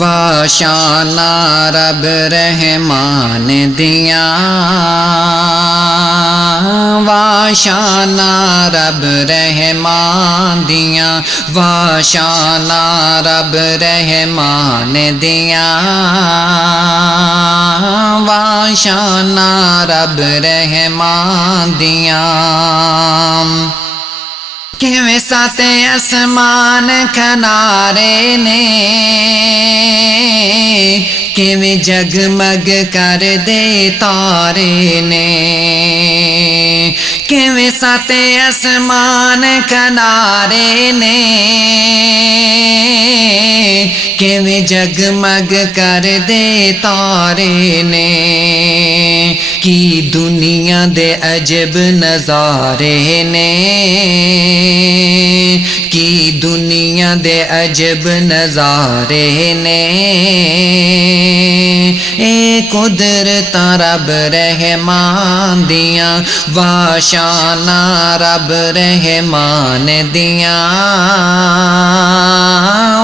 واشانا رب رحمان دیاں واشانا رب رحمان دیاں واشانا رب رحمان دیاں واشانا رب رحمان دیاں کیویں سات آسمان کنارے نے کیویں جگمگ کر دے تارے نے کیویں سات آسمان کنارے نے کیویں جگمگ کر دے تارے نے کی دنیا دے عجب نظارے نے کی دنیا دے عجب نظارے نے اے قدرت رب رحمان دیاں واشانا رب رحمان دیاں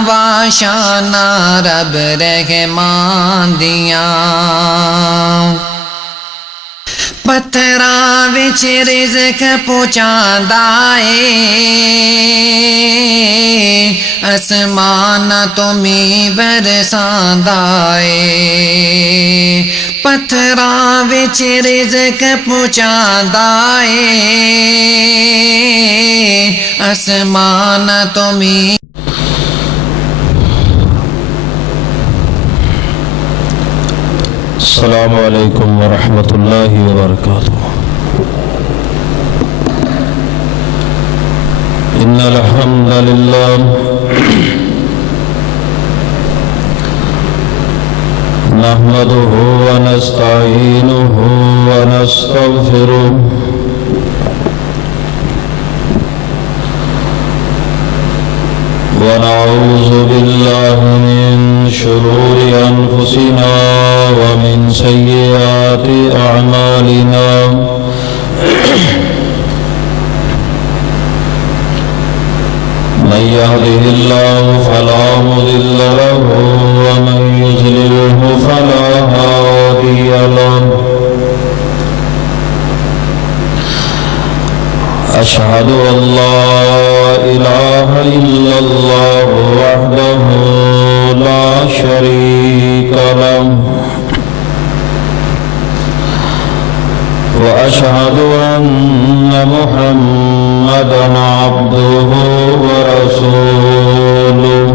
واشانا رب رحمان دیاں پتھراں وچ رزق پہنچاندا اے آسمان تو می برساندا اے پتھراں وچ رزق پہنچاندا اے آسمان تو می السلام علیکم ورحمۃ اللہ وبرکاتہ ان الحمد للہ نحمده ونستعینه ونستغفره ونعوذ بالله من شرور أنفسنا ومن سيئات أعمالنا من يهده الله فلا مضل له ومن يضلله فلا هادي له أشهد أن لا إله إلا الله وحده لا شريك له وأشهد أن محمدًا عبده ورسوله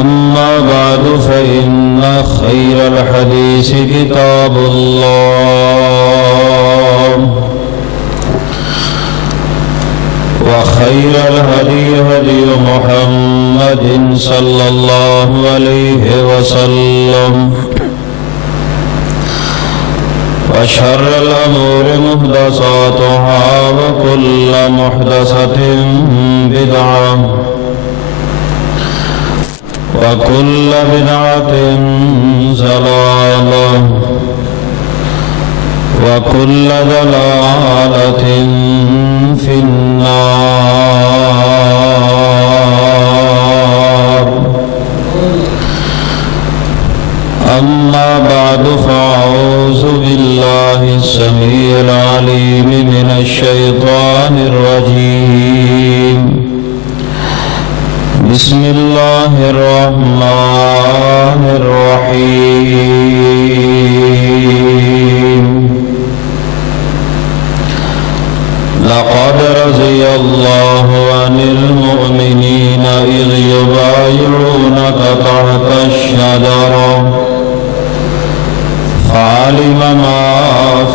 أما بعد فإن خير الحديث كتاب الله وخير الهدي هدي محمد صلى الله عليه وسلم وشر الأمور محدثاتها وكل محدثة بدعة وكل بدعة ضلالة وكل ضلالة في النار أما بعد فأعوذ بالله السميع العليم من الشيطان الرجيم بسم الله الرحمن الرحيم لقد رضي الله عن المؤمنين إذ يبايعونك تحت الشجرة فعلم ما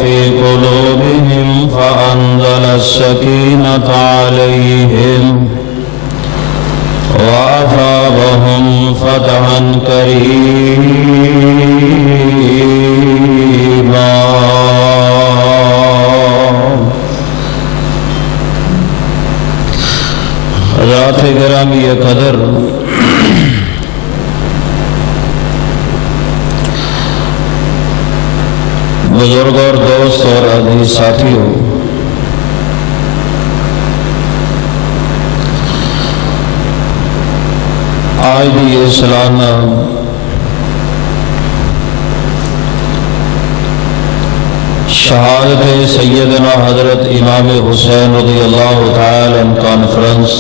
في قلوبهم فأنزل السكينة عليهم وأثابهم فتحا قريبا حضرات گرامی قدر بزرگ اور دوست اور عزیز ساتھیوں، آج دی یہ سالانہ شہادت سیدنا حضرت امام حسین رضی اللہ تعالی عنہ کانفرنس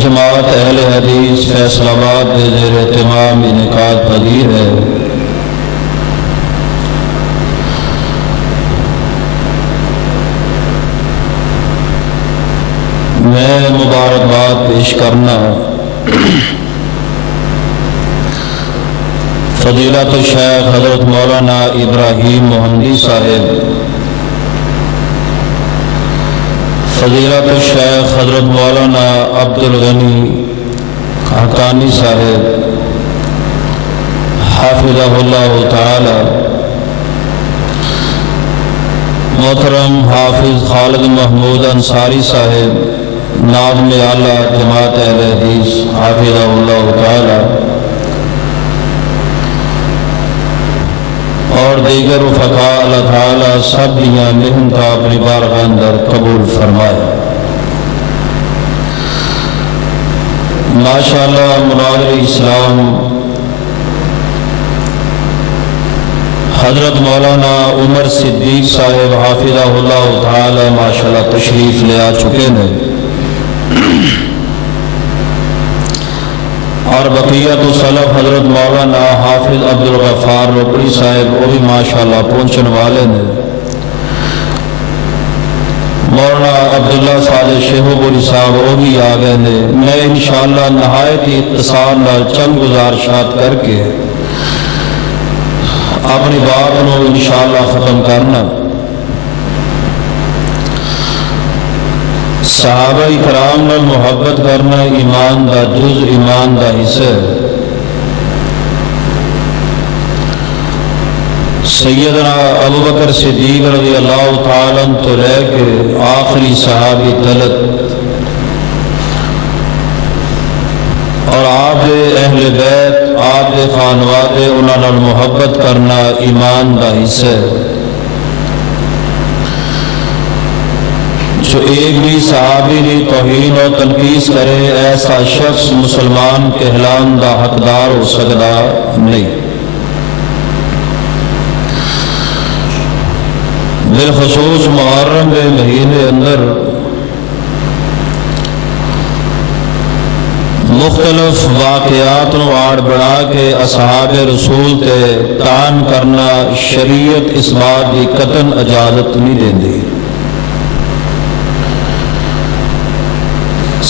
جماعت اہل حدیث فیصل آباد کے زیر اہتمام انعقاد پذیر ہے۔ میں مبارکباد پیش کرنا فضیلت الشیخ حضرت مولانا ابراہیم محمدی صاحب، فضیلت الشیخ حضرت مولانا عبدالغنی حقانی صاحب حافظہ اللہ تعالی، محترم حافظ خالد محمود انصاری صاحب ناظم اعلیٰ جماعت اہل حدیث حافظہ اللہ تعالی، اور دیگر رفقاء اللہ تعالی سب دیاں محنت اپنی بارگاہ اندر قبول فرمائے۔ ماشاءاللہ مناظر اسلام حضرت مولانا عمر صدیق صاحب حافظہ اللہ تعالی ماشاءاللہ تشریف لے آ چکے ہیں، اور بقیت سلف حضرت مولانا حافظ عبدالغفار روپڑی صاحب وہ بھی ماشاءاللہ پہنچن والے ہیں، مولانا عبداللہ صادق شیخو پوری صاحب وہ بھی آ گئے ہیں۔ میں انشاءاللہ نہایت ہی اختصار نال چند گزارشات کر کے اپنی بات نو انشاءاللہ ختم کرنا۔ صحابہ کرام نال محبت کرنا ایمان دا جز ایمان دا حصہ ہے۔ سیدنا ابوبکر صدیق رضی اللہ تعالی عنہ تو لے کے آخری صحابی تلک اور آپ دے اہل بیت آپ دے خانوادے انہاں نال محبت کرنا ایمان دا حصہ ہے۔ جو ایک بھی صحابی کی توہین و تنقیص کرے ایسا شخص مسلمان کہلان دا حقدار ہو سکتا نہیں۔ بالخصوص محرم کے مہینے اندر مختلف واقعات نو آڑ بڑھا کے اصحاب رسول تے تان کرنا شریعت اس بات کی قطعاً اجازت نہیں دیندی۔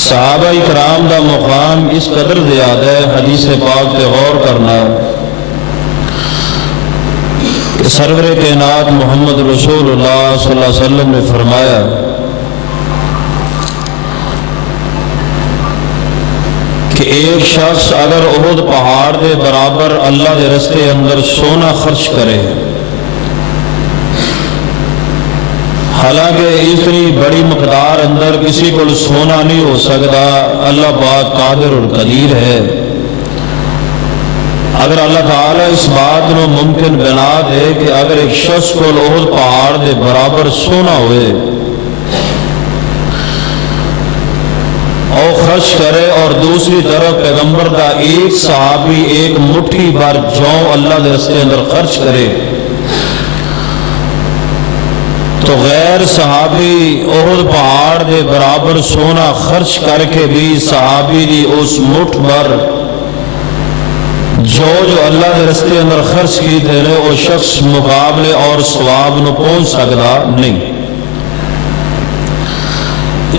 صحابہ کرام دا مقام اس قدر زیادہ ہے، حدیث پاک پہ غور کرنا کہ سرور کائنات محمد رسول اللہ صلی اللہ علیہ وسلم نے فرمایا کہ ایک شخص اگر احد پہاڑ دے برابر اللہ دے رستے اندر سونا خرچ کرے، حالانکہ اتنی بڑی مقدار اندر کسی کو سونا نہیں ہو سکتا، اللہ پاک قادر اور قدیر ہے۔ اگر اللہ تعالیٰ اس بات کو ممکن بنا دے کہ اگر ایک شخص کو احد پہاڑ دے برابر سونا ہوئے اور خرچ کرے، اور دوسری طرف پیغمبر کا ایک صحابی ایک مٹھی بھر جوں اللہ دے رستے اندر خرچ کرے، تو غیر صحابی احد پہاڑ دے برابر سونا خرچ کر کے بھی صحابی دی اس مٹھ بھر جو اللہ کے رستے اندر خرچ کی تھے وہ شخص مقابلے اور ثواب نو پہنچ سکتا نہیں۔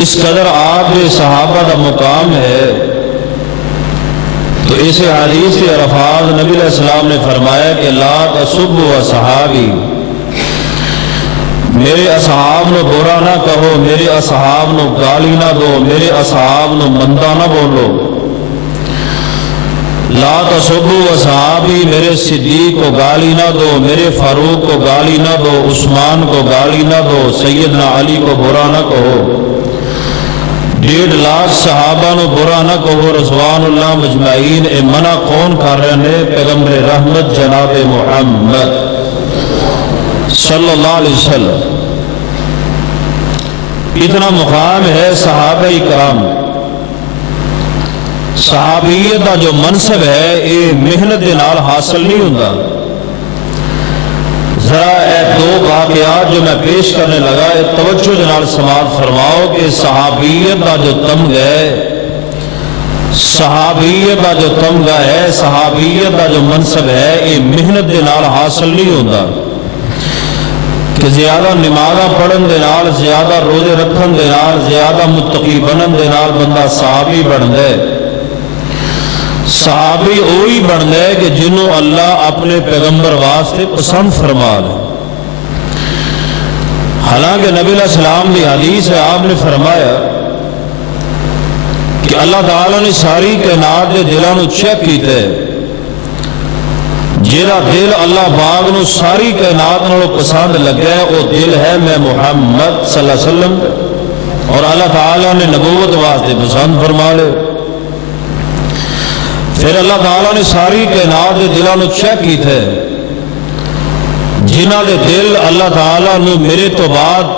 اس قدر آپ کے صحابہ کا مقام ہے۔ تو اس حدیث کے الفاظ نبی علیہ السلام نے فرمایا کہ لا تسبوا اصحابی، میرے اصحاب نو برا نہ کہو، میرے اصحاب نو گالی نہ دو، میرے اصحاب نو مندہ نہ بولو۔ لا تسبوا اصحابی، میرے صدیق کو گالی نہ دو، میرے فاروق کو گالی نہ دو، عثمان کو گالی نہ دو، سیدنا علی کو برا نہ کہو، 1.5 لاکھ صحابہ نو برا نہ کہو، رضوان اللہ مجمعین۔ اے منع کون کر رہے ہیں؟ پیغمبر رحمت جناب محمد صلی اللہ علیہ وسلم۔ اتنا مقام ہے صحابہ کرام. صحابیت کا جو منصب ہے یہ محنت کے نال حاصل نہیں ہوتا. ذرا اے دو واقعات جو میں پیش کرنے لگا توجہ کے نال سماعت فرماؤ کہ صحابیت کا جو تمغہ ہے، صحابیت کا جو تمغہ ہے، صحابیت کا جو منصب ہے یہ محنت کے نال حاصل نہیں ہوتا کہ زیادہ نمازاں پڑھن دے نال، زیادہ روزے رکھن دے نال، زیادہ متقی بنن دے نال بندہ صحابی بن دے. صحابی وہی بن ہے کہ جنہوں اللہ اپنے پیغمبر واسطے پسند فرما لے. حالانکہ نبی علیہ السلام کی حدیث ہے، آپ نے فرمایا کہ اللہ تعالیٰ نے ساری کائنات کے دلوں کو چیک کیتا ہے. جہاں دل اللہ پاک نو ساری کائنات نو پسند لگا ہے وہ دل ہے میں محمد صلی اللہ علیہ وسلم، اور اللہ تعالیٰ نے نبوت واسطے پسند فرما لے. پھر اللہ تعالیٰ نے ساری کائنات کے دلوں کو چیک کیتا ہے، جنہ دے دل اللہ تعالیٰ نے میرے تو بعد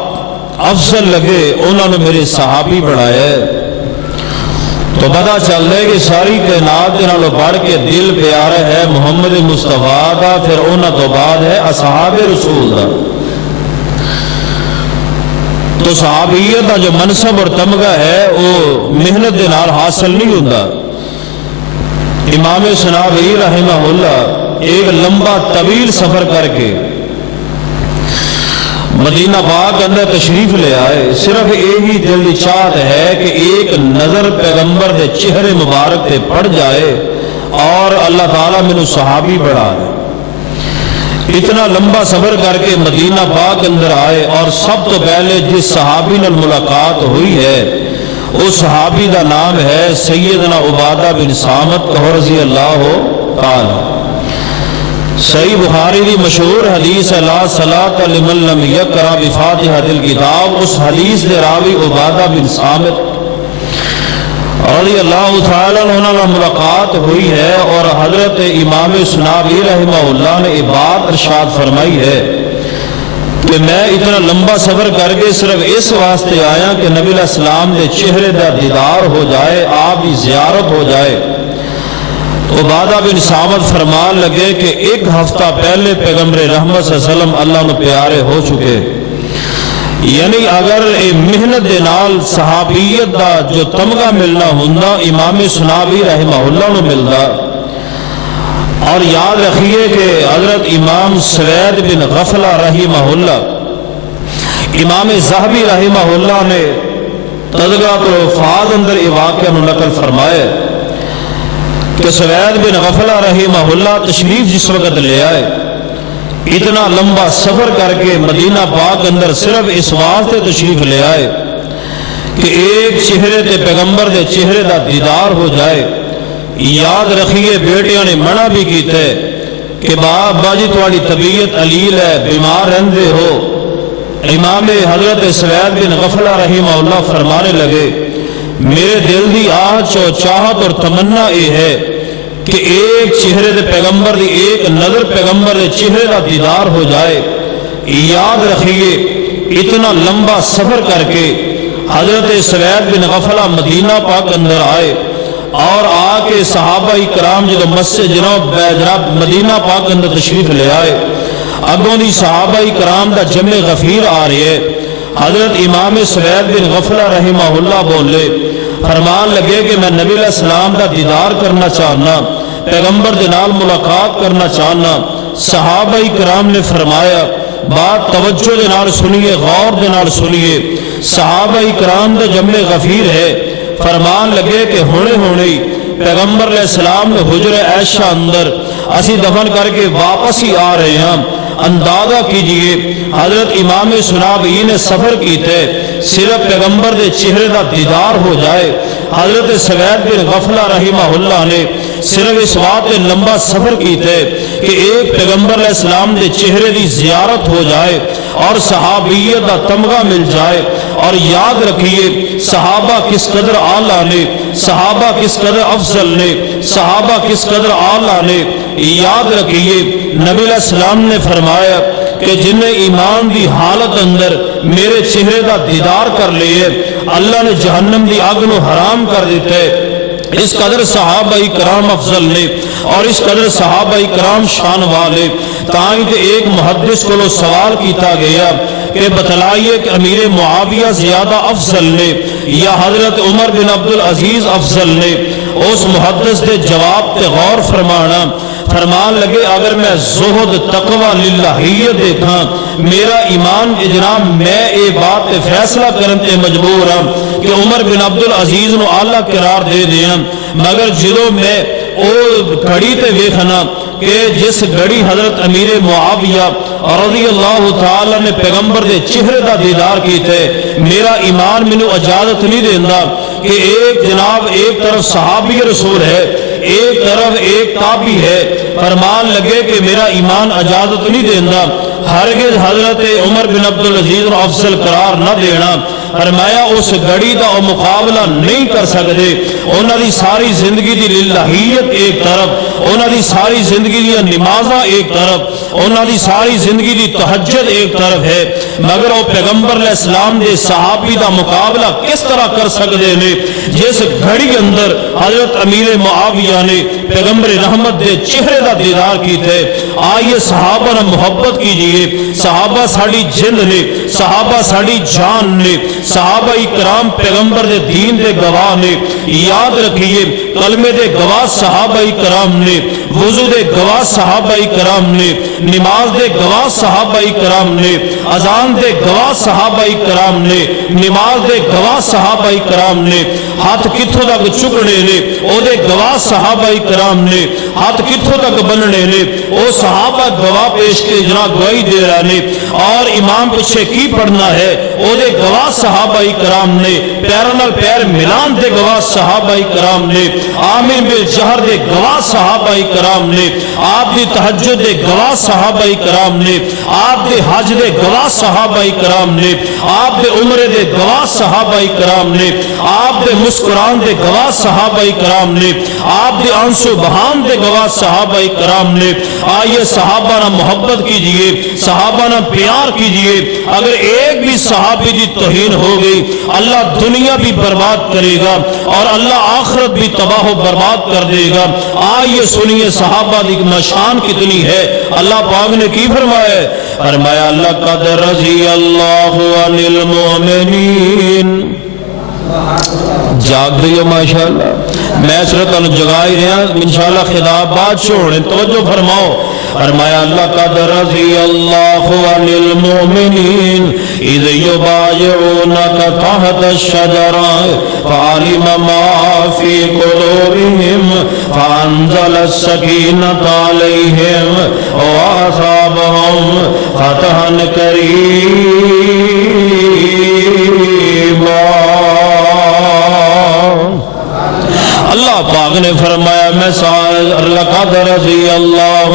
افضل لگے انہوں نے میرے صحابی بنایا ہے. تو پتہ چل رہا ہے کہ ساری کائنات کے نالوں بڑھ کے دل پیارا ہے محمد مصطفیٰ کا، پھر انہوں تو بعد ہے اصحاب رسول کا. تو صحابیت کا جو منصب اور تمغہ ہے وہ محنت کے نال حاصل نہیں ہوتا. امام صنعانی رحمہ اللہ ایک لمبا طویل سفر کر کے مدینہ پاک اندر تشریف لے آئے. صرف یہی دل کی چاہت ہے کہ ایک نظر پیغمبر دے چہرے مبارک تے پڑ جائے اور اللہ تعالیٰ مینوں صحابی بڑھا دے. اتنا لمبا سفر کر کے مدینہ پاک اندر آئے اور سب تو پہلے جس صحابی نال ملاقات ہوئی ہے اس صحابی کا نام ہے سیدنا عبادہ بن صامت رضی اللہ تعالی. صحیح بخاری کی مشہور حدیث ہے لا صلاۃ لمن لم یقرأ بفاتحۃ الکتاب. اس حدیث کے راوی عبادہ بن صامت رضی اللہ تعالی عنہ سے ملاقات ہوئی ہے اور حضرت امام صنعانی رحمہ اللہ نے یہ بات ارشاد فرمائی ہے کہ میں اتنا لمبا سفر کر کے صرف اس واسطے آیا کہ نبی علیہ السلام کے چہرے کا دیدار ہو جائے، آپ کی زیارت ہو جائے. عبادہ بن صامت فرمان لگے کہ ایک ہفتہ پہلے پیغمبر رحمت صلی اللہ علیہ وسلم اللہ نے پیارے ہو چکے. یعنی اگر محنت دے نال صحابیت دا جو تمغہ ملنا ہوندا امام صنعانی رحمہ اللہ نے ملدا. اور یاد رکھیے کہ حضرت امام سوید بن غفلہ رحمہ اللہ، امام ذہبی رحمہ اللہ نے تذکرۃ الحفاظ اندر یہ واقعہ نقل فرمائے کہ سوید بن غفلہ رحمہ اللہ تشریف جس وقت لے آئے اتنا لمبا سفر کر کے مدینہ پاک اندر صرف اس واسطے تشریف لے آئے کہ ایک چہرے تے پیغمبر دے چہرے دا دیدار ہو جائے. یاد رکھیے بیٹیاں نے منع بھی کیتا ہے کہ باپ باجی تھوڑی طبیعت علیل ہے، بیمار رہندے ہو. امام حضرت سوید بن غفلہ رحمہ اللہ فرمانے لگے میرے دل دی آج و چاہت اور تمنا یہ ہے کہ ایک چہرے دے پیغمبر دی ایک نظر پیغمبر دے چہرے دا دیدار ہو جائے. یاد رکھیے اتنا لمبا سفر کر کے حضرت سوید بن غفلہ مدینہ پاک اندر آئے اور آ کے صحابہ کرام جدو مسجد جناب مدینہ پاک اندر تشریف لے آئے اگوں دی صحابہ کرام دا جمع غفیر آ رہی ہے. حضرت امام سوید بن غفلہ رحمہ اللہ بولے فرمان لگے کہ میں نبی علیہ السلام دا دیدار کرنا چاہنا، پیغمبر دے نال ملاقات کرنا چاہنا. صحابہ کرام نے فرمایا بات توجہ دے نال سنیے، غور دے نال سنیے. صحابہ کرام دا جمع غفیر ہے. فرمان لگے کہ ہونے پیغمبر علیہ السلام نے حجر عائشہ اندر اسی دفن کر کے واپس ہی آ رہے ہیں. اندازہ کیجئے حضرت امام صنعانی نے سفر کیتا ہے صرف پیغمبر دے چہرے دا دیدار ہو جائے. حضرت سوید بن غفلہ رحمہ اللہ نے صرف اس بات لمبا سفر کیتا ہے کہ ایک پیغمبر علیہ السلام دے چہرے دی زیارت ہو جائے اور صحابیت دا تمغہ مل جائے. اور یاد رکھیے صحابہ کس قدر اعلیٰ نے، صحابہ کس قدر افضل نے، صحابہ کس قدر اعلیٰ نے. یاد رکھیے نبی علیہ السلام نے فرمایا کہ جن نے ایمان دی حالت اندر میرے چہرے دا دیدار کر لیے اللہ نے جہنم دی اگ نو حرام کر دیتے۔ اس قدر صحابہ کرام افضل نے اور اس قدر صحابہ کرام شان والے، تائیں کہ ایک محدث کو سوال کیتا گیا کہ بتلائیے کہ امیر معاویہ زیادہ افضل نے یا حضرت عمر بن عبدالعزیز افضل نے؟ اس محدث دے جواب تے غور فرمان لگے اگر میں زہد تقوی للہیت دیکھاں میرا ایمان جناب میں اے بات تے فیصلہ کرن تے مجبور ہاں کہ عمر بن عبدالعزیز نو اعلیٰ قرار دے دیاں، مگر جدو میں او گھڑی تے ویکھنا کہ جس گھڑی حضرت امیر معاویہ رضی اللہ تعالی نے پیغمبر دے چہرے دا دیدار کیتے، میرا ایمان منو اجازت نہیں دیندا کہ ایک جناب ایک طرف صحابی رسول ہے ایک طرف ایک تابعی ہے، فرمان لگے کہ میرا ایمان اجازت نہیں دیندا ہرگز حضرت عمر بن عبدالعزیز کو افضل قرار نہ دینا۔ فرمایا اس گھڑی دا او مقابلہ نہیں کر سکتے، انہاں دی ساری زندگی دی للہیت ایک طرف، انہاں دی ساری زندگی دی نمازاں ایک طرف، انہاں دی ساری زندگی دی تہجد ایک طرف ہے، مگر وہ پیغمبر علیہ السلام دے صحابی دا مقابلہ کس طرح کر سکتے نے جس گھڑی اندر حضرت امیر معاویہ نے پیغمبر رحمت دے چہرے دا دیدار کیتے۔ آئیے صحابہ نے محبت کیجئے، صحابہ ساڑی جن نے، صحابہ ساڑی جان نے، صحابہ اکرام پیغمبر دے دین دے گواہ نے، یاد رکھیے کلمے دے گواہ صحابہ اکرام نے، وضو دے گواہ صحابہ اکرام نے، نماز دے گواہ صحابہ اکرام نے، اذان دے گواہ صحابہ اکرام نے، نماز دے گواہ صحابہ اکرام نے، ہاتھ کتھوں تک چکنے نے او دے گواہ صحابہ اکرام نے، ہاتھ کتھوں تک بننے نے او صحابہ گواہ پیش کے جناب گواہی دے رہا نے، اور امام پیچھے کی پڑھنا ہے او دے گواہ صحابہ اکرام نے، پیرنال پیر ملان دے گواہ صحابہ اکرام نے، آمین بالجہر دے گواہ صحابہ اکرام نے، آپ دی تہجد دے گواہ صحابہ اکرام نے، آپ دے حج دے گواہ صحابہ اکرام نے، آپ دے عمرے دے گواہ صحابہ اکرام نے، آپ دے مسکران دے گواہ صحابہ اکرام نے، آپ دے آنسو بہان دے گواہ صحابہ اکرام نے۔ آئیے صحابہ نہ محبت کیجئے، صحابہ نہ پیار کیجئے، اگر ایک بھی صحابی دی توہین ہو گئی اللہ دنیا بھی برباد کرے گا اور اللہ آخرت بھی تباہ و برباد کر دے گا۔ آئیے سنیے صحابہ دی شان کتنی ہے، اللہ پاک نے کی فرمایا ہے، فرمایا لقد رضی اللہ عن المؤمنین۔ جاگ رہی ہو ماشاءاللہ، میں صرف انہوں جگائی رہا انشاءاللہ خطاب بات چھوڑیں توجہ فرماؤ۔ فرمایا لقد رضی اللہ عن المؤمنین اذ یبایعونک تحت الشجرہ فعلم ما فی قلوبہم فانزل السکینۃ علیہم واصابہم فتحا قریبا۔ اللہ پاک نے فرمایا میں لقد رضی اللہ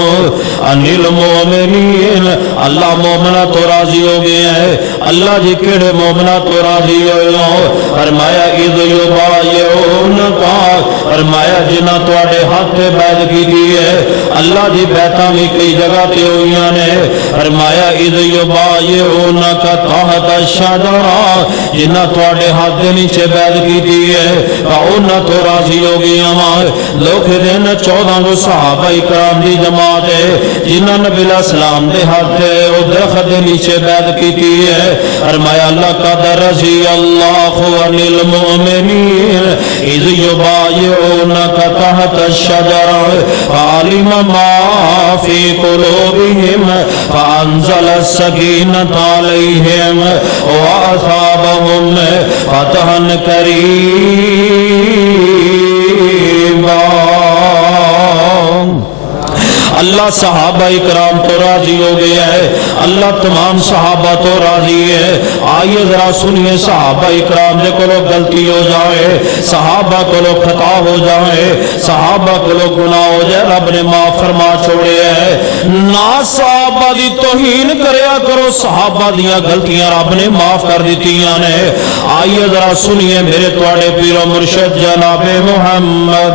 عن المؤمنین، اللہ مومنہ تو راضی ہو گیا ہے۔ اللہ جی کیڑے مومنہ تو راضی ہو، فرمایا اذ یبایعونک، فرمایا جنہ تواڈے ہاتھ تے بیعت کیتی ہے، اللہ جی بیعتاں بھی کئی جگہ تے ہوئیاں نے، فرمایا اذ یبایعونک تحت الشجرہ، جنہ تواڈے ہاتھ دے نیچے بیعت کیتی ہے انہاں تو راضی ہو گیا ماں۔ لوگ دن 14 صحابہ اکرام دی جماعت ہے جنہاں نبی علیہ السلام دے ہاتھ او درخت دے نیچے بیعت کیتی ہے۔ فرمایا لقد رضی اللہ عن المؤمنین اذ یبایعونک تحت الشجرہ فعلم ما فی قلوبہم فانزل السکینۃ علیہم واصابہم فتحا قریبا۔ اللہ صحابہ اکرام تو راضی ہو گیا ہے، اللہ تمام صحابہ تو راضی ہے۔ آئیے ذرا سنیے صحابہ اکرام دے کو غلطی ہو جائے، صحابہ کو خطا ہو جائے، صحابہ کو گناہ ہو جائے، رب نے معاف فرما چھوڑے ہے۔ نہ صحابہ دی توہین کریا کرو، صحابہ دیاں غلطیاں رب نے معاف کر دیتیاں نے۔ آئیے ذرا سنیے میرے تواڈے پیر و مرشد جناب محمد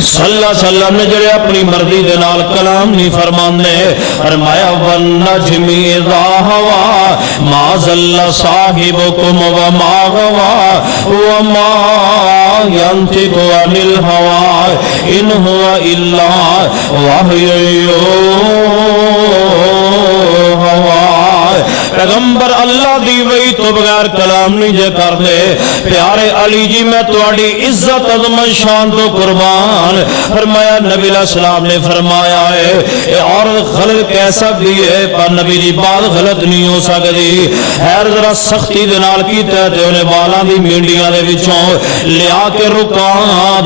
صلی اللہ علیہ وسلم نے جڑے اپنی مرضی دے نال کلام نہیں فرماندے فرمایا والنجمی اذا ہوا ما ضل صاحبکم وما غوا وما ينطق عن الهوى ان هو الا وحی یوحى پیغمبر اللہ دی وحی تو بغیر کلام نہیں جے کر دے پیارے علی جی میں تواڈی عزت عظمت شان تو قربان فرمایا نبی علیہ السلام نے فرمایا ہے اے عورت غلط کہہ سکتی ہے پر نبی دی بات غلط نہیں ہو سکتی خیر ذرا سختی دے نال کیتا تے انہیں بالاں دی مینڈیاں دے وچوں لیا کے رکا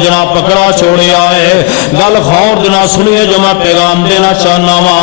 جناب پکڑا چھوڑیا ہے گل غور دے نال سنیے جو میں پیغام دینا چاہنا وا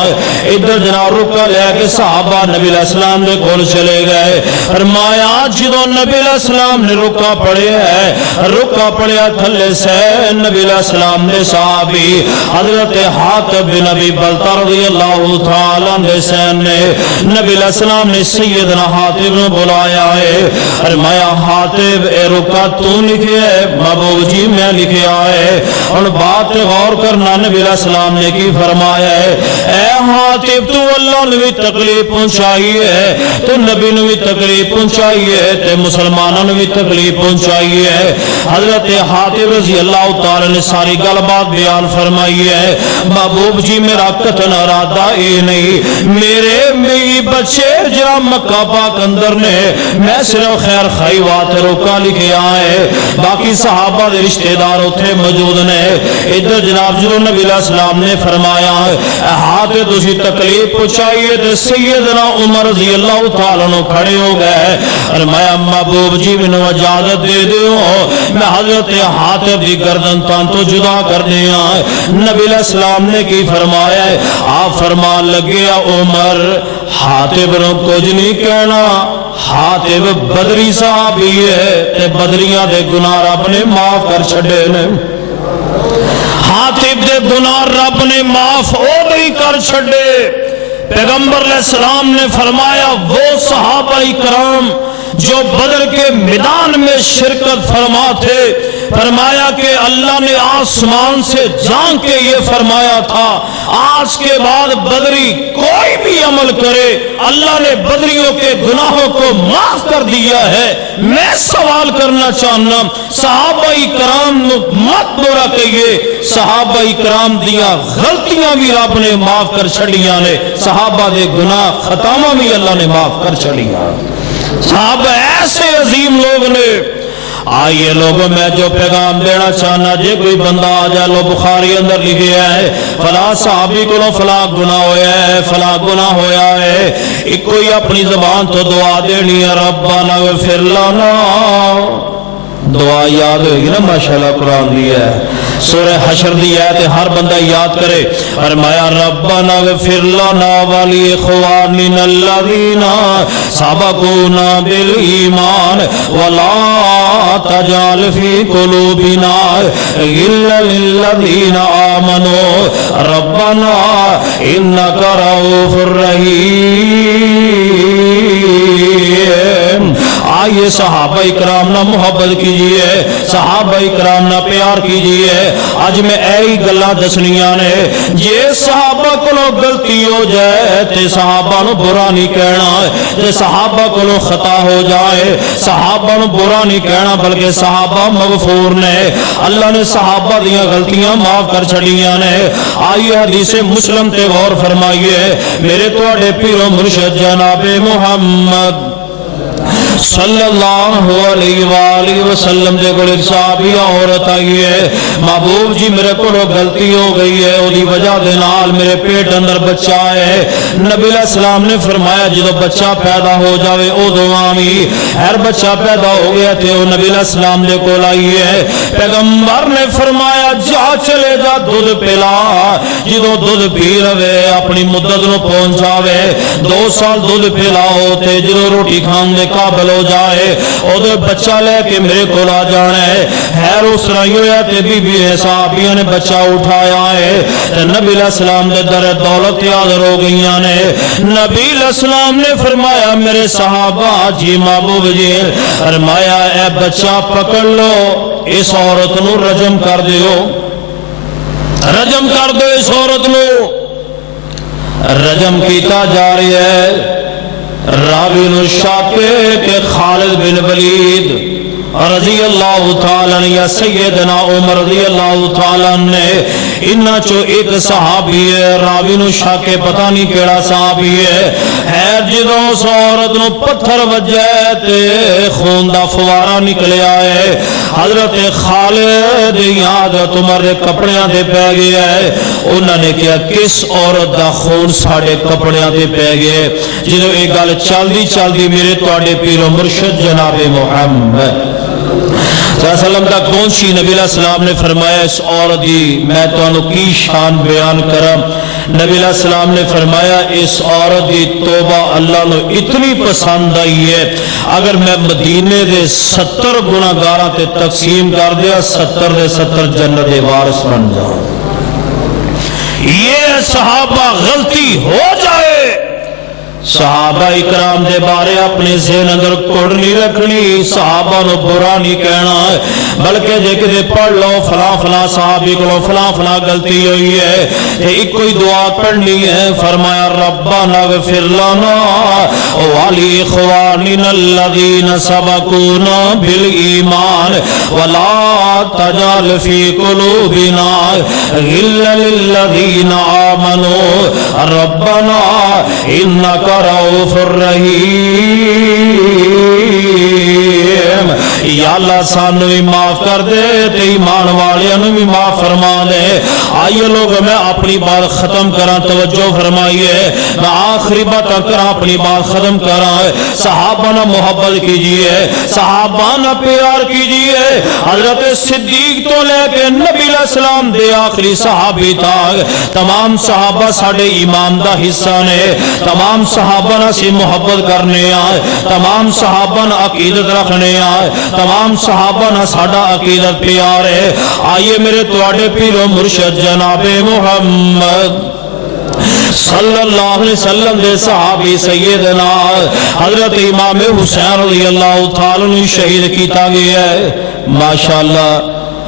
ادھر جناب رکا لے کے صحابہ نبی علیہ السلام دے کول چلے گئے فرمایا جدوں نبی علیہ السلام نے رکا پڑھیا ہے رکا پڑھیا تھلے سے نبی علیہ السلام نے صحابی حضرت حاطب بن ابی بلتہ رضی اللہ تعالیٰ عنہ سین نے نبی علیہ السلام نے سیدنا حاطب نے بلایا ہے فرمایا حاطب اے رکا تو لکھے ہے محبوب جی میں لکھے آئے اور بات غور کرنا نبی علیہ السلام نے کی فرمایا ہے اے حاطب تو اللہ نے بھی تکلیف پہنچائی ہے تو نبی نے بھی تکلیف پہنچائی ہے تے مسلمانوں نے بھی تکلیف پہنچائی ہے حضرت حاطب رضی اللہ تعالی نے ساری گل بات بیان فرمائی ہے محبوب جی میرا قطن ارادہ اے نہیں میرے میری بچے جا مکہ پاک اندر نے میں صرف خیر خائی وات روکا لکھے آئے باقی صحابہ دے رشتہ دار اتھے موجود نے ادھر جناب جو نبی علیہ السلام نے فرمایا حاطب تسی تکلیف پہنچائیے تے سیدنا عمر رضی اللہ تعالیٰ عنہ کھڑے ہو گئے فرمایا محبوب جی میں اجازت دے دیو میں حضرت حاطب دی گردن تان تو جدا کر دیا نبی علیہ السلام نے کی فرمایا آپ فرمان لگے عمر حاطب رو کچھ نہیں کہنا حاطب بدری صحابی ہے تے بدریاں دے گناہ رب نے معاف کر چھڑے نے حاطب دے گناہ رب نے معاف ہو نہیں کر چھڑے پیغمبر علیہ السلام نے فرمایا وہ صحابہ کرام جو بدر کے میدان میں شرکت فرما تھے فرمایا کہ اللہ نے آسمان سے جان کے یہ فرمایا تھا آج کے بعد بدری کوئی بھی عمل کرے اللہ نے بدریوں کے گناہوں کو معاف کر دیا ہے میں سوال کرنا چاہنا صحابہ کرام مت برا کہیے صحابہ کرام دیا غلطیاں بھی رب نے معاف کر چھڑیاں نے صحابہ دے گناہ خطامہ بھی اللہ نے معاف کر چھڑیاں صحابہ ایسے عظیم لوگ نے آئیے لوگوں میں جو پیغام دینا چاہنا جے کوئی بندہ آ جائے لو بخاری اندر لکھے ہے فلاں صحابی کو لو فلاں گناہ ہویا ہے فلاں گناہ ہویا ہے ایک کوئی اپنی زبان تو دعا دینی ہے ربنا اغفر لنا دعا یاد ہوئے گی نا ماشاءاللہ قرآن دی ہے سورہ حشر دی ہے تے ہر بندہ یاد کرے فرمایا ربنا اغفر لنا ولی اخواننا الذین سبقونا بالایمان ولا تجعل فی قلوبنا غلا للذین آمنوا ربنا انک رؤوف رحیم آئیے صحابہ اکرام نہ محبت کیجئے صحابہ اکرام نہ پیار کیجئے آج میں ایئی گلہ دسنیاں نے یہ صحابہ کو لو غلطی ہو جائے تے صحابہ نو برا نہیں کہنا تے صحابہ کو لو خطا ہو جائے صحابہ نو برا نہیں کہنا بلکہ صحابہ مغفور نے اللہ نے صحابہ دیا غلطیاں معاف کر چھڑیاں نے آئیے حدیث مسلم تے غور فرمائیے میرے توڑے پیر و مرشد جناب محمد صلی اللہ علیہ وآلہ وسلم دے کو ایک صحابی عورت آئی ہے محبوب جی میرے کو غلطی ہو گئی ہے وہ دی وجہ دے نال میرے پیٹ اندر بچہ ہے نبی علیہ السلام نے فرمایا جدو بچہ پیدا ہو جاوے او دعامی ہر بچہ پیدا ہو گیا تھے وہ نبی علیہ السلام دے کو لائی ہے پیغمبر نے فرمایا جا چلے جا دودھ پلا جدو دودھ پی رہے اپنی مدت نو پہنچاوے 2 سال دودھ پلا ہوتے جدو روٹی کھان دے قابل ہو جائے ادھر بچہ لے کے میرے کو لا جانا ہے خیر اس رائیو یا تے بی بی صحابیہ نے بچہ اٹھایا ہے نبی علیہ السلام دے در دولت یادر ہو گئیاں نے نبی علیہ السلام نے فرمایا میرے صحابہ جی محبوب جی فرمایا اے بچہ پکڑ لو اس عورت نو رجم کر دیو رجم کر دو اس عورت نو۔ رجم کیتا جا رہی ہے۔ راوی نو شاکے کہ خالد بن ولید رضی اللہ تعالیٰ عنہ یا سیدنا عمر رضی اللہ تعالیٰ نے انہاں چو ایک صحابی ہے۔ راوی نو شاکے پتہ نہیں کیڑا صحابی ہے۔ جدوں اس عورت نو پتھر وجے تے خون دا فوارہ نکلے آئے، حضرت خالد یاد عمر دے کپڑیاں دے پہ گیا ہے۔ انہوں نے کیا کس عورت دا خون ساڑے کپڑیاں دے پہ گئے؟ جدوں ایک گل چل دی میرے توڑے پیر و مرشد جناب محمد صلی اللہ علیہ وسلم تک پہنچی، نبی علیہ السلام نے فرمایا اس عورت دی میں تو انہوں کی شان بیان کرم۔ نبی علیہ السلام نے فرمایا اس عورت دی توبہ اللہ نے اتنی پسند آئی ہے، اگر میں مدینے دے 70 گناہگاراں تے تقسیم کر دیا 70 دے 70 جنت دے وارث بن جاؤ۔ یہ صحابہ غلطی ہو جائے، صحابہ اکرام دے بارے اپنے ذہن اندر کوڑ نہیں رکھنی، صحابہ نو برا نہیں کہنا، بلکہ جے کہ پڑھ لو فلاں فلاں صحابی کو فلاں فلاں غلطی ہوئی ہے، ایک کوئی دعا پڑھنی ہے۔ فرمایا ربنا اغفر لنا ولاخواننا الذین سبقونا بالایمان ولا تجعل فی قلوبنا غلا للذین آمنوا ربنا انک رؤوف الرحیم۔ یا اللہ سانو بھی معاف کر دے تے ایمان والوں بھی معاف فرما دے۔ آئیے لوگ میں اپنی بات ختم کراں، توجہ فرمائیے، میں آخری بات کراں اپنی بات ختم کراں۔ صحابہ نہ محبت کیجئے، صحابہ نہ پیار کیجئے۔ حضرت صدیق تو لے کے نبی علیہ السلام دے آخری صحابی تک تمام صحابہ ساڑھے ایمان دا حصہ نے، تمام صحابہ نہ سے محبت کرنے آئے، تمام صحابہ نہ عقیدت رکھنے آئے، تمام صحابہ نہ ساڑھا عقیدت پیار ہے۔ آئیے میرے توڑے پیر و مرشد جناب محمد صلی اللہ علیہ وسلم دے صحابی سیدنا حضرت امام حسین رضی اللہ تعالیٰ نے شہید کیتا گیا ہے۔ ماشاءاللہ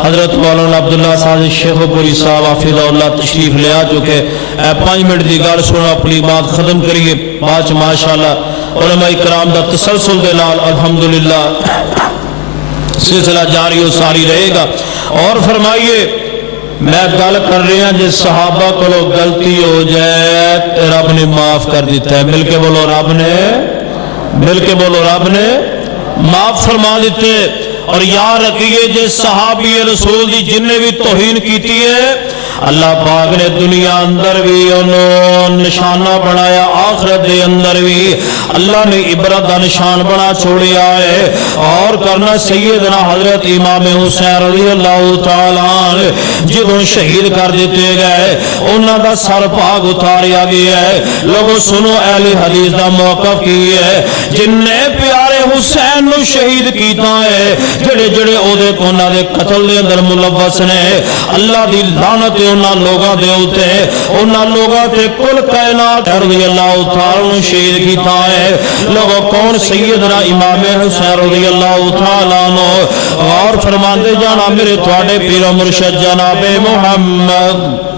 حضرت مولانا عبداللہ صاحب شیخ پوری صاحب حافظہ اللہ تشریف لے آ چکے۔ 5 منٹ دی گل سنو، اپنی بات ختم کریے۔ بعد ماشاءاللہ علماء اکرام دا تسلسل دے نال الحمدللہ سلسلہ جاری و ساری رہے گا۔ اور فرمائیے میں گل کر رہے ہیں جس صحابہ کو غلطی ہو جائے رب نے معاف کر دیتا ہے۔ مل کے بولو رب نے معاف فرما دیتے۔ اور یاد رکھیے جس صحابی رسول دی جن نے بھی توہین کیتی ہے اللہ پاک نے دنیا اندر بھی انہوں نشانہ بنایا، آخرت دے اندر بھی اللہ نے عبرت دا نشان بنا چھوڑیا ہے۔ اور کرنا سیدنا حضرت امام حسین رضی اللہ تعالیٰ جدوں شہید کر دیتے گئے انہاں دا سر پاک اتاریا گیا ہے۔ لوگوں سنو اہل حدیث دا موقف کی ہے، جن نے پیارے حسین نو شہید کیتا ہے، جڑے جڑے او دے کونا دے قتل دے اندر ملوث نے، اللہ دی لعنت انہاں لوگاں دے اوتے، انہاں لوگاں تے کل کائنات رضی اللہ تعالیٰ شہید کیتا ہے۔ لوگوں کون؟ سیدنا امام حسین رضی اللہ تعالیٰ عنہ۔ اور فرماندے جانا میرے تواڈے پیر و مرشد جناب محمد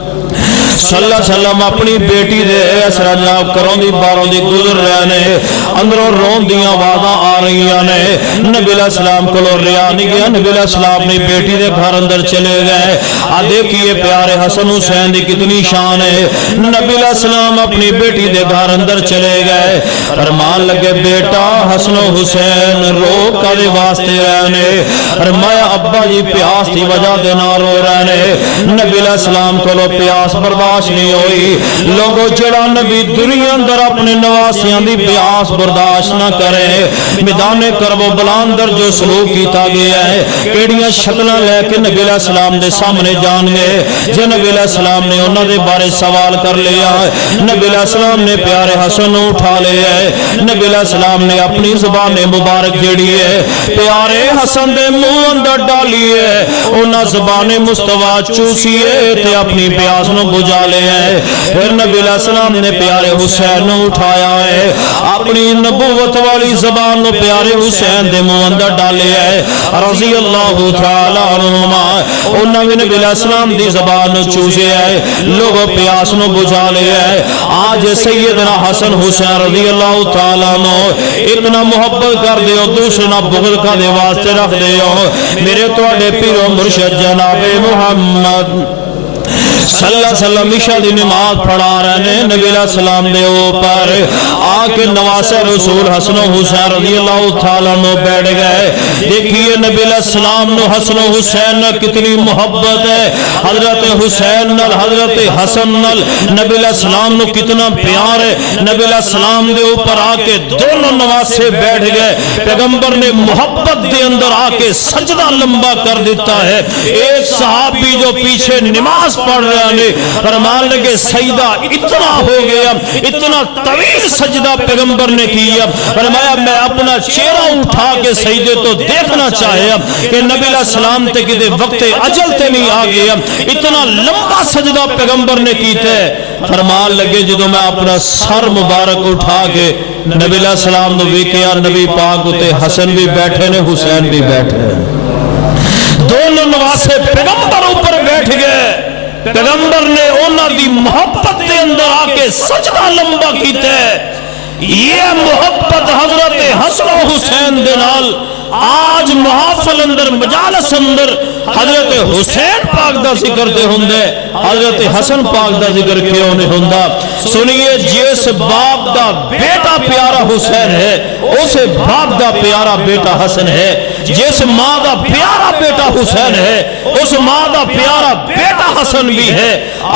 صلی اللہ علیہ وسلم اپنی بیٹی دے اسرا جناب کروں دی باروں دی گزر رہے نے، اندروں رون دیاں آوازاں آ رہی نے۔ نبی علیہ السلام کو ریا نہیں گیا، نبی علیہ السلام نے بیٹی دے گھر اندر چلے گئے۔ دیکھیے پیارے حسن حسین دی کتنی شان ہے۔ نبی علیہ السلام اپنی بیٹی دے گھر اندر چلے گئے، فرمان لگے بیٹا حسن حسین رو کدے واسطے رہنے؟ فرمایا ابا جی پیاس دی وجہ دے نال رو رہنے۔ نبی علیہ السلام کو پیاس برداشت نہیں ہوئی۔ لوگوں جڑا نبی دنیا اندر اپنے نواسیاں دی پیاس برداشت نہ کرے، میدان کرب و بلا اندر جو سلوک کیتا گیا ہے، کیڑیاں شکلاں لے کے نبی علیہ السلام دے سامنے جان گئے۔ جے نبی علیہ السلام نے انہاں دے بارے سوال کر لیا ہے، نبی علیہ السلام نے پیارے حسن اٹھا لیا ہے، نبی علیہ السلام نے اپنی زبان مبارک جیڑی ہے پیارے حسن دے منہ اندر ڈالی ہے، انہاں زبان مصطفیٰ چوسی ہے تے اپنی پیاس نو بجھا بجھا لیا ہے۔ پھر نبی علیہ السلام نے پیارے حسین نو اٹھایا ہے، اپنی نبوت والی زبان نو پیارے حسین دے منہ اندر ڈالیا ہے رضی اللہ تعالی عنہما۔ انہاں بھی نبی علیہ السلام دی زبان نو چوسیا ہے، لوگوں پیاس نو بجھا لیا ہے۔ آج سیدنا حسن حسین رضی اللہ تعالی عنہ اتنا محبت کر دیو، دوسرے نہ بغض کا دے واسطے رکھ دیو۔ میرے تواڈے پیر و مرشد جناب محمد صلی اللہ علیہ وسلم عشاء دی نماز پڑھا رہے ہیں، نبی علیہ السلام دے اوپر آ کے نواسے رسول حسن و حسین رضی اللہ تعالیٰ عنہ بیٹھ گئے۔ دیکھیے نبی علیہ السلام نو حسن و حسین نال کتنی محبت ہے، حضرت حسین نال حضرت حسن نال نبی علیہ السلام نو کتنا پیار ہے۔ نبی علیہ السلام دے اوپر آ کے دونوں نواسے بیٹھ گئے، پیغمبر نے محبت دے اندر آ کے سجدہ لمبا کر دیتا ہے۔ ایک صحابی جو پیچھے نماز پڑھ رہے ہیں فرمان لگے سجدہ اتنا ہو گیا، اتنا طویل سجدہ پیغمبر نے کیا، فرمایا میں اپنا چہرہ اٹھا کے سجدے تو دیکھنا چاہیا کہ نبی علیہ السلام تے کدے وقت اجل تے نہیں آ گیا، اتنا لمبا سجدہ پیغمبر نے کیتے۔ فرمان لگے جدو میں اپنا سر مبارک اٹھا کے نبی علیہ السلام نو ویکھیا، نبی پاک تے حسن بھی بیٹھے نے، حسین بھی بیٹھے، دونوں نواسے پیغمبر اوپر بیٹھ گئے۔ پیغمبر نے انہاں دی محبت دے اندر آ کے سجدہ لمبا کیتا ہے۔ یہ محبت حضرت حسن و حسین دے نال آج محافل اندر مجالس اندر حضرت حسین پاک دا ذکر دے ہوندے، حضرت حسن پاک دا ذکر کیوں نہیں ہوندا؟ سنیے جس باپ دا بیٹا پیارا حسین ہے اسے باپ دا پیارا بیٹا حسن ہے، جس ماں دا پیارا بیٹا حسین ہے اس ماں دا پیارا بیٹا حسن بھی ہے۔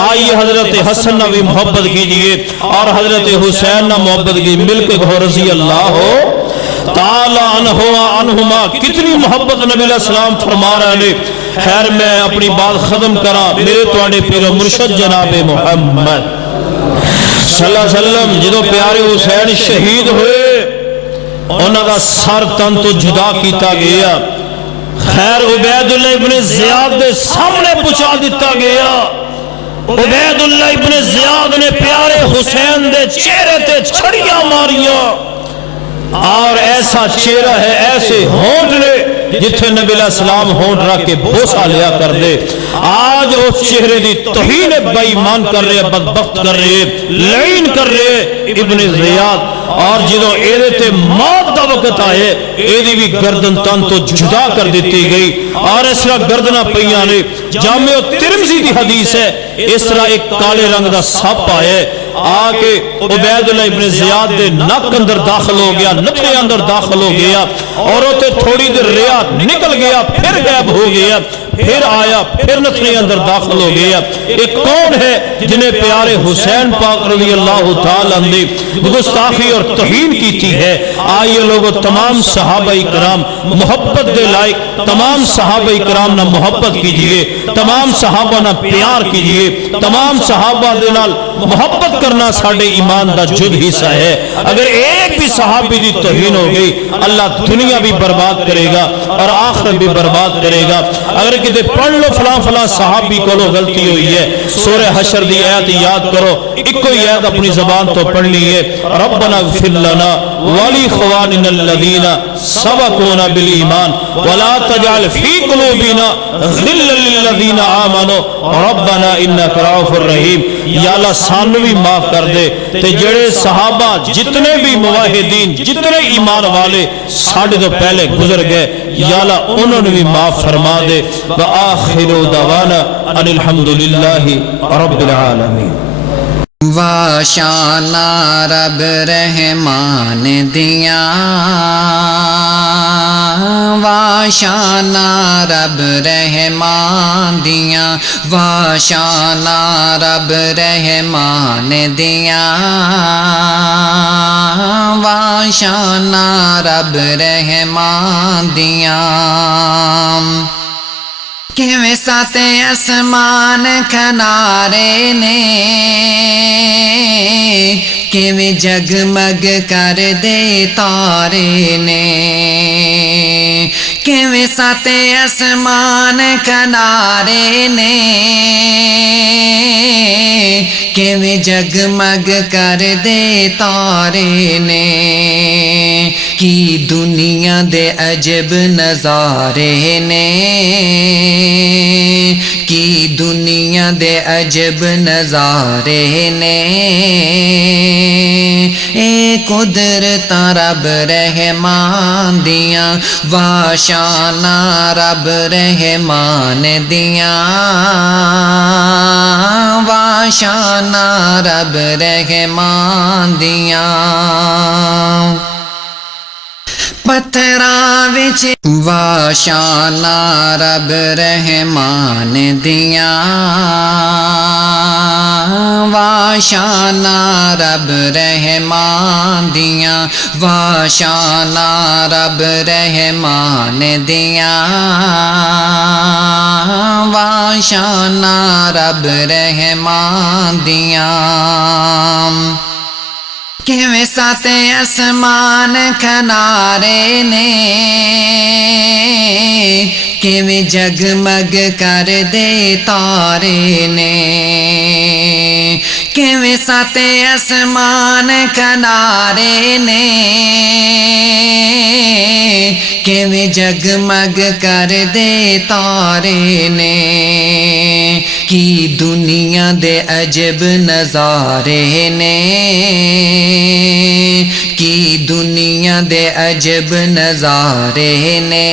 آئیے حضرت حسن نہ بھی محبت کیجئے اور حضرت حسین نہ محبت کی، مل کے کہو رضی اللہ تعالی عنہما۔ کتنی محبت نبی علیہ السلام فرما رہے ہیں۔ خیر میں اپنی بات ختم کرا، میرے تواڈے پیر و مرشد جناب محمد صلی اللہ علیہ وسلم جدو پیارے حسین شہید ہوئے انہاں دا سر تن تو جدا کیتا گیا، خیر عبید اللہ ابن زیاد دے سامنے پہنچا دیتا گیا۔ عبید اللہ ابن زیاد نے پیارے حسین دے چہرے تے چھڑیاں ماریاں، اور ایسا چہرہ ہے ایسے ہونٹ نے جتھے نبی علیہ السلام ہونٹ رکھ کے بوسا لیا کر دے۔ آج اس چہرے دی توہین بے ایمان کر رہے، بدبخت کر رہے، لعین کر رہے ابن زیاد، اور جدو ایدے تے موت دا وقت آئے ایدی بھی گردن تن تو جدا کر دیتی گئی، اور اس طرح گردنہ پہیاں نے۔ جامع ترمذی دی حدیث ہے اس طرح ایک کالے رنگ دا سپ آئے آکے عبید اللہ ابن زیاد دے نک اندر داخل ہو گیا، نتھے اندر داخل ہو گیا، اور وہ تھوڑی دیر ریا نکل گیا، پھر غائب ہو گیا، پھر آیا، پھر نتھے اندر داخل ہو گیا۔ ایک کون ہے جنہیں پیارے حسین پاک رضی اللہ تعالیٰ نے گستاخی اور توہین کی تھی ہے؟ آئیے لوگوں تمام صحابہ کرام محبت دے لائق، تمام صحابہ کرام نہ محبت کیجئے، تمام صحابہ نہ پیار کیجئے، تمام صحابہ دے نال محبت کرنا ساڑھے ایمان دا جد حصہ ہے۔ اگر ایک بھی صحابی دی توہین ہو گئی اللہ دنیا بھی برباد کرے گا اور آخرت بھی برباد کرے گا۔ اگر کہتے پڑھ لو فلاں فلاں صحابی کو لو غلطی ہوئی ہے، سورہ حشر دی آیت یاد کرو، ایک کوئی آیت اپنی زبان تو پڑھنی ہے، ربنا اغفر لنا ولاخواننا الذین سبقونا بالایمان ولا تجعل فی قلوبنا غلا للذین آمنوا ربنا انک رؤوف رحیم۔ یا اللہ سانو بھی معاف کر دے تے جڑے صحابہ جتنے بھی موحدین جتنے ایمان والے ساڑھے تو پہلے گزر گئے یا اللہ انہوں نے بھی معاف فرما دے۔ وآخر دعوانا ان الحمدللہ رب العالمین۔ واشانا رب رحمان دیا، واشانا رب رحمان دیا، واشانا رب رحمان دیا، واشانا رب رحمان دیا۔ کیویں سات آسمان کنارے نے، کیویں جگمگ کر دے تارے نے، کیویں سات آسمان کنارے نے کیویں جگمگ کر دے تارے نے کی دنیا دے عجب نظارے نے کی دنیا دے عجب نظارے نے اے قدرت رب رحمان دیاں واشانہ رب رحمان دیاں واشانہ رب رحمان دیاں پتھراں وچ واشانہ رب رحمان دیاں واشانہ رب رحمان دیاں واشانہ رب رحمان دیاں واشانہ رب رحمان دیاں کیویں سات آسمان کنارے نے کیویں جگمگ کر دے تارے نے کیویں سات آسمان کنارے نے کیویں جگمگ کر دے تارے نے کی دنیا دے عجب نظارے نے کی دنیا دے عجب نظارے نے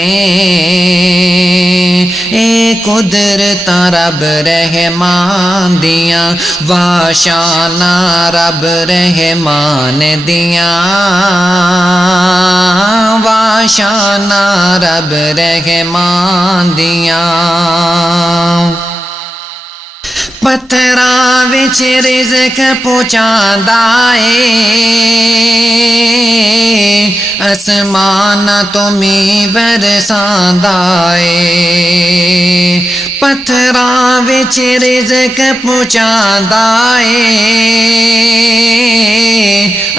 اے قدرت رب رحمان دیاں واشانہ رب رحمان دیاں واشانہ رب رحمان دیاں پتھراں وچ رزق پہنچاندا اے آسمان تو می برساندا اے پتھراں وچ رزق پہنچاندا اے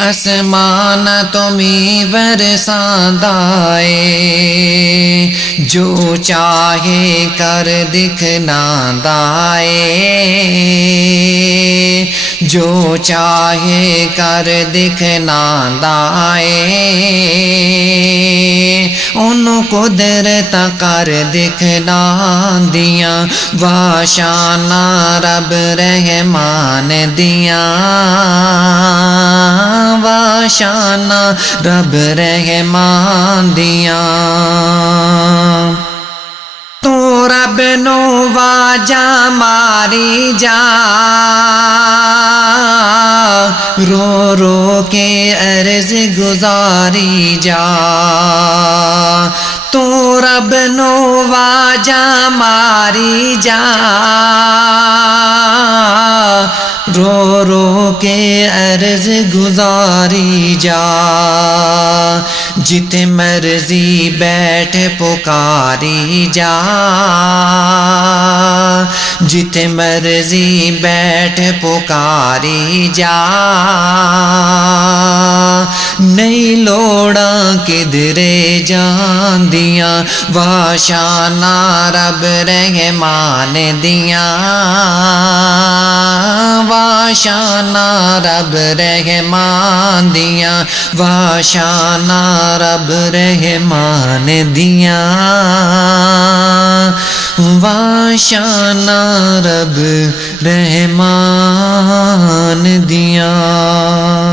آسمان تو می برساندا اے جو چاہے کر دکھلاندا اے جو چاہے کر دکھلاندا اے انہوں قدرت کر دکھلاندیاں واشانہ رب رحمان دیاں واشانہ رب رحمان دیاں تو رب نو واجا ماری جا رو رو کے عرض گزاری جا تو رب نو واجا ماری جا رو رو کے عرض گزاری جا جت مرضی بیٹھ پکاری جا جت مرضی بیٹھ پکاری جا نہیں لوڑاں کدھرے جان دیاں واشانہ رب رحمان دیاں واشانہ رب رحمان دیاں واشانہ رب رحمان دیاں واشانہ رب رحمان دیاں